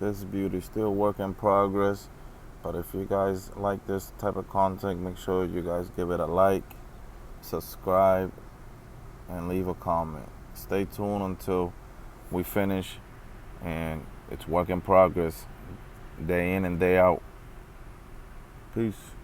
This beauty still work in progress, but if you guys like this type of content, make sure you guys give it a like, subscribe, and leave a comment. Stay tuned until we finish, and it's work in progress, day in and day out. Peace.